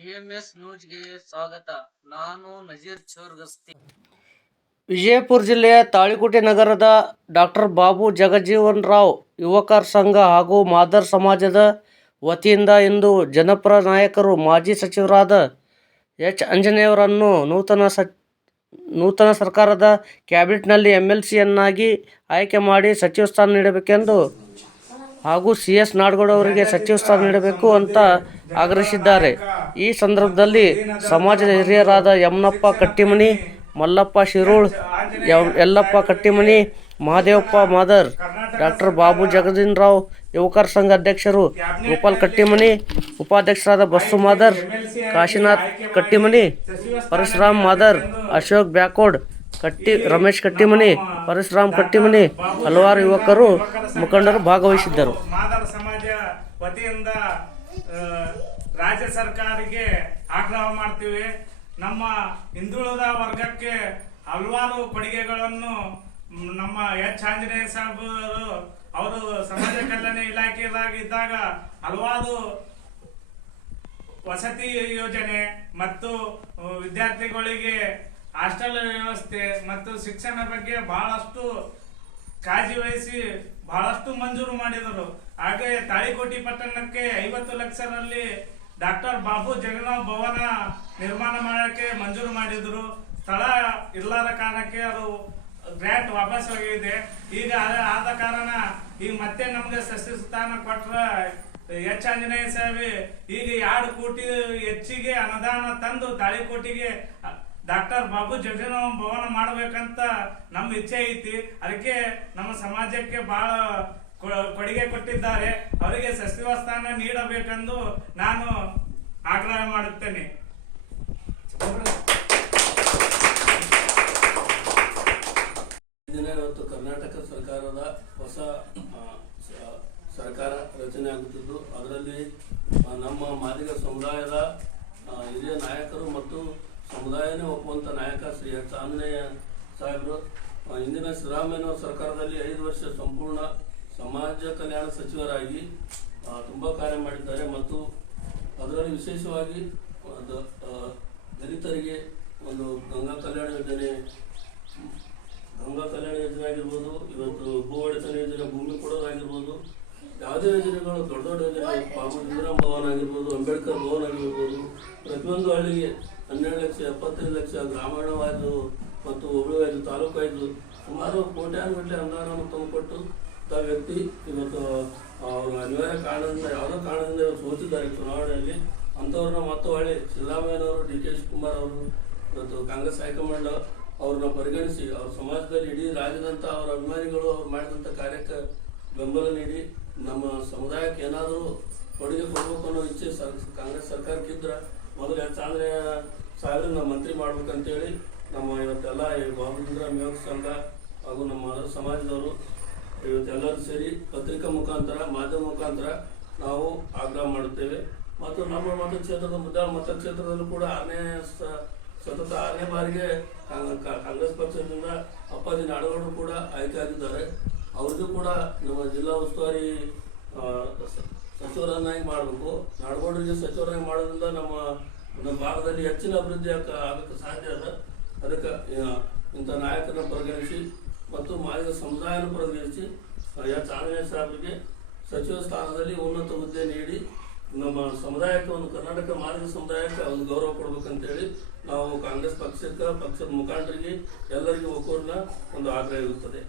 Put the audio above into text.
TMS ನ್ಯೂಸ್ಗೆ ಸ್ವಾಗತ. ನಾನು ನಜೀರ್ ಚೋರ್ಗಸ್ತಿ. ವಿಜಯಪುರ ಜಿಲ್ಲೆಯ ತಾಳಿಕೋಟೆ ನಗರದ ಡಾಕ್ಟರ್ ಬಾಬು ಜಗಜೀವನ್ ರಾವ್, ಯುವಕರ ಸಂಘ ಹಾಗೂ ಮಾದರ್ ಸಮಾಜದ ವತಿಯಿಂದ ಇಂದು ಜನಪರ ನಾಯಕರು, ಮಾಜಿ ಸಚಿವರಾದ ಎಚ್. ಅಂಜನೇಯವರನ್ನು ನೂತನ ಸ, ನೂತನ ಸರ್ಕಾರದ ಕ್ಯಾಬಿನೆಟ್ನಲ್ಲಿ ಎಂ ಎಲ್ ಸಿಯನ್ನಾಗಿ ಆಯ್ಕೆ ಮಾಡಿ ಸಚಿವ ಸ್ಥಾನ ನೀಡಬೇಕೆಂದು ಹಾಗೂ ಸಿ ಎಸ್ ನಾಡಗೌಡ ಅವರಿಗೆ ಸಚಿವ ಸ್ಥಾನ ನೀಡಬೇಕು ಅಂತ ಆಗ್ರಹಿಸಿದ್ದಾರೆ. ಈ ಸಂದರ್ಭದಲ್ಲಿ ಸಮಾಜದ ಹಿರಿಯರಾದ ಯಮನಪ್ಪ ಕಟ್ಟಿಮನಿ, ಮಲ್ಲಪ್ಪ ಶಿರೋಳ್ ಯಲ್ಲಪ್ಪ ಕಟ್ಟಿಮನಿ, ಮಹಾದೇವಪ್ಪ ಮಾದರ್, ಡಾಕ್ಟರ್ ಬಾಬು ಜಗದೀನ್ ರಾವ್, ಯುವಕರ ಸಂಘ ಅಧ್ಯಕ್ಷರು ಗೋಪಾಲ್ ಕಟ್ಟಿಮನಿ, ಉಪಾಧ್ಯಕ್ಷರಾದ ಬಸ್ಸು ಮಾದರ್, ಕಾಶಿನಾಥ್ ಕಟ್ಟಿಮನಿ, ಪರಶುರಾಮ್ ಮಾದರ್, ಅಶೋಕ್ ಬ್ಯಾಕೋಡ್, ಕಟ್ಟಿ, ರಮೇಶ್ ಕಟ್ಟಿಮನಿ, ಪರಶುರಾಮ್ ಕಟ್ಟಿಮನಿ, ಹಲವಾರು ಯುವಕರು ಮುಖಂಡರು ಭಾಗವಹಿಸಿದ್ದರು. ರಾಜ್ಯ ಸರ್ಕಾರಕ್ಕೆ ಆಗ್ರಹ ಮಾಡ್ತೀವಿ. ನಮ್ಮ ಹಿಂದುಳಿದ ವರ್ಗಕ್ಕೆ ಹಲವಾರು ಕೊಡುಗೆಗಳನ್ನು ನಮ್ಮ ಎಚ್. ಆಂಜನೇಯ ಸಾಹೇಬರು ಅವರು ಸಮಾಜ ಕಲ್ಯಾಣ ಇಲಾಖೆಯಾಗಿದ್ದಾಗ ಹಲವಾರು ವಸತಿ ಯೋಜನೆ ಮತ್ತು ವಿದ್ಯಾರ್ಥಿಗಳಿಗೆ ಹಾಸ್ಟೆಲ್ ವ್ಯವಸ್ಥೆ ಮತ್ತು ಶಿಕ್ಷಣ ಬಗ್ಗೆ ಬಹಳಷ್ಟು ಕಾಳಜಿ ವಹಿಸಿ ಬಹಳಷ್ಟು ಮಂಜೂರು ಮಾಡಿದರು. ಹಾಗೆ ತಾಳಿಕೋಟಿ ಪಟ್ಟಣಕ್ಕೆ ಐವತ್ತು ಲಕ್ಷದಲ್ಲಿ ಡಾಕ್ಟರ್ ಬಾಬು ಜಗನ್ನಾಥ್ ಭವನ ನಿರ್ಮಾಣ ಮಾಡಕ್ಕೆ ಮಂಜೂರು ಮಾಡಿದ್ರು. ಸ್ಥಳ ಇರ್ಲಾರ ಕಾರಣಕ್ಕೆ ಅದು ಗ್ರ್ಯಾಂಟ್ ವಾಪಸ್ ಹೋಗಿದೆ. ಈಗ ಆದ ಕಾರಣ ಈಗ ಮತ್ತೆ ನಮ್ಗೆ ಸಸ್ಯ ಸ್ಥಾನ ಕೊಟ್ರ ಎಚ್ ಆಂಜನೇಯ ಸಾಹೇಬ್ ಈಗ ಎರಡು ಕೋಟಿ ಹೆಚ್ಚಿಗೆ ಅನುದಾನ ತಂದು ತಾಳಿಕೋಟಿಗೆ ಡಾಕ್ಟರ್ ಬಾಬು ಜಗನ್ನಾಥ ಭವನ ಮಾಡಬೇಕಂತ ನಮ್ಮ ಇಚ್ಛೆ ಐತಿ. ಅದಕ್ಕೆ ನಮ್ಮ ಸಮಾಜಕ್ಕೆ ಬಹಳ ಕೊಡುಗೆ ಕೊಟ್ಟಿದ್ದಾರೆ. ಅವರಿಗೆ ಸಚಿವ ಸ್ಥಾನ ನೀಡಬೇಕೆಂದು ನಾನು ಆಗ್ರಹ ಮಾಡುತ್ತೇನೆ. ಇವತ್ತು ಕರ್ನಾಟಕ ಸರ್ಕಾರದ ಹೊಸ ಸರ್ಕಾರ ರಚನೆ ಆಗುತ್ತಿದ್ದು ಅದರಲ್ಲಿ ನಮ್ಮ ಮಾದಿಗ ಸಮುದಾಯದ ಹಿರಿಯ ನಾಯಕರು ಮತ್ತು ಸಮುದಾಯನೇ ಒಪ್ಪುವಂಥ ನಾಯಕ ಶ್ರೀ ಎಚ್ ಆಂಜನೇಯ ಸಾಹೇಬರು ಇಂದಿನ ಸಿದ್ದರಾಮಯ್ಯನವರ ಸರ್ಕಾರದಲ್ಲಿ ಐದು ವರ್ಷ ಸಂಪೂರ್ಣ ಸಮಾಜ ಕಲ್ಯಾಣ ಸಚಿವರಾಗಿ ತುಂಬಾ ಕಾರ್ಯ ಮಾಡಿದ್ದಾರೆ ಮತ್ತು ಅದರಲ್ಲಿ ವಿಶೇಷವಾಗಿ ದಲಿತರಿಗೆ ಒಂದು ಗಂಗಾ ಕಲ್ಯಾಣ ಯೋಜನೆ, ಗಂಗಾ ಕಲ್ಯಾಣ ಯೋಜನೆ ಆಗಿರ್ಬೋದು, ಇವತ್ತು ಭೂ ಒಡೆತನ ಯೋಜನೆ, ಭೂಮಿ ಕೊಡೋದಾಗಿರ್ಬೋದು ಯಾವುದೇ ಯೋಜನೆಗಳು, ದೊಡ್ಡ ದೊಡ್ಡ ಯೋಜನೆ ಬಾಬು ಇಂದಿರಾಮ್ ಭವನ್ ಆಗಿರ್ಬೋದು, ಅಂಬೇಡ್ಕರ್ ಭವನ್ ಆಗಿರ್ಬೋದು, ಪ್ರತಿಯೊಂದು ಹಳ್ಳಿಗೆ ಹನ್ನೆರಡು ಲಕ್ಷ, ಎಪ್ಪತ್ತೈದು ಲಕ್ಷ ಗ್ರಾಮೀಣವಾಯಿತು ಮತ್ತು ಹೋಬಳಿಗಾಯ್ತು ತಾಲೂಕಾಯಿತು ಸುಮಾರು ಕೋಟ್ಯಾನುಗಟ್ಟಲೆ ಅನುದಾನವನ್ನು ತಂದುಕೊಟ್ಟು ತ ವ್ಯಕ್ತಿ ಇವತ್ತು ಅವ್ರ ಅನಿವಾರ್ಯ ಕಾರಣದಿಂದ ಯಾವುದೋ ಕಾರಣದಿಂದ ಇವರು ಸೋತಿದ್ದಾರೆ ಚುನಾವಣೆಯಲ್ಲಿ. ಅಂಥವ್ರನ್ನ ಮತ್ತೆ ಹೊಳ್ಳಿ. ಸಿದ್ದರಾಮಯ್ಯನವರು ಡಿ ಕೆ ಶಿವಕುಮಾರ್ ಅವರು, ಇವತ್ತು ಕಾಂಗ್ರೆಸ್ ಹೈಕಮಾಂಡ್ ಅವ್ರನ್ನ ಪರಿಗಣಿಸಿ, ಅವ್ರ ಸಮಾಜದಲ್ಲಿ ಇಡೀ ರಾಜ್ಯದಂಥ ಅವರ ಅಭಿಮಾನಿಗಳು ಅವ್ರು ಮಾಡಿದಂಥ ಕಾರ್ಯಕ್ಕೆ ಬೆಂಬಲ ನೀಡಿ, ನಮ್ಮ ಸಮುದಾಯಕ್ಕೆ ಏನಾದರೂ ಕೊಡುಗೆ ಕೊಡಬೇಕು ಅನ್ನೋ ಇಚ್ಛೆ ಸರ್, ಕಾಂಗ್ರೆಸ್ ಸರ್ಕಾರಕ್ಕಿದ್ರೆ ಮೊದಲು ಹೆಚ್ಚಾಂದ್ರೆ ಸಾವಿರ ನಾವು ಮಂತ್ರಿ ಮಾಡ್ಬೇಕಂತೇಳಿ ನಮ್ಮ ಇವತ್ತೆಲ್ಲ ಬಾಬುಚಂದ್ರ ಯುವಕ ಸಂಘ ಹಾಗೂ ನಮ್ಮ ಸಮಾಜದವರು ಇವತ್ತೆಲ್ಲರೂ ಸೇರಿ ಪತ್ರಿಕಾ ಮುಖಾಂತರ, ಮಾಧ್ಯಮ ಮುಖಾಂತರ ನಾವು ಆಗ್ರಹ ಮಾಡುತ್ತೇವೆ. ಮತ್ತು ನಮ್ಮ ಮತಕ್ಷೇತ್ರದ ಮುದ್ದಾಳ ಮತಕ್ಷೇತ್ರದಲ್ಲೂ ಕೂಡ ಆರನೇ ಸತತ ಆರನೇ ಬಾರಿಗೆ ಕಾಂಗ್- ಕಾಂಗ್ರೆಸ್ ಪಕ್ಷದಿಂದ ಅಪ್ಪಾಜಿ ನಾಡಗೌಡರು ಕೂಡ ಆಯ್ಕೆ ಆಗಿದ್ದಾರೆ. ಅವ್ರಿಗೂ ಕೂಡ ನಮ್ಮ ಜಿಲ್ಲಾ ಉಸ್ತುವಾರಿ ಸಚಿವರನ್ನಾಗಿ ಮಾಡಬೇಕು. ನಾಡಗೌಡರಿಗೆ ಸಚಿವರನ್ನಾಗಿ ಮಾಡೋದ್ರಿಂದ ನಮ್ಮ ನಮ್ಮ ಭಾಗದಲ್ಲಿ ಹೆಚ್ಚಿನ ಅಭಿವೃದ್ಧಿ ಆಗ- ಆಗಕ್ಕೆ ಸಾಧ್ಯ ಅದ. ಅದಕ್ಕೆ ಇಂಥ ನಾಯಕರನ್ನ ಪರಿಗಣಿಸಿ ಮತ್ತು ಮಾಡಿದ ಸಮುದಾಯವನ್ನು ಪ್ರತಿನಿಧಿಸಿ ಎಚ್ ಆಂಜನೇಯ ಸಾಹೇಬರಿಗೆ ಸಚಿವ ಸ್ಥಾನದಲ್ಲಿ ಉನ್ನತ ಹುದ್ದೆ ನೀಡಿ, ನಮ್ಮ ಸಮುದಾಯಕ್ಕೆ ಒಂದು ಕರ್ನಾಟಕ ಮಾದಿಗ ಸಮುದಾಯಕ್ಕೆ ಒಂದು ಗೌರವ ಕೊಡ್ಬೇಕಂತೇಳಿ ನಾವು ಕಾಂಗ್ರೆಸ್ ಪಕ್ಷಕ್ಕೆ, ಪಕ್ಷದ ಮುಖಂಡರಿಗೆ ಎಲ್ಲರಿಗೂ ಒಕ್ಕೂರಿನ ಒಂದು ಆಗ್ರಹ ಇರುತ್ತದೆ.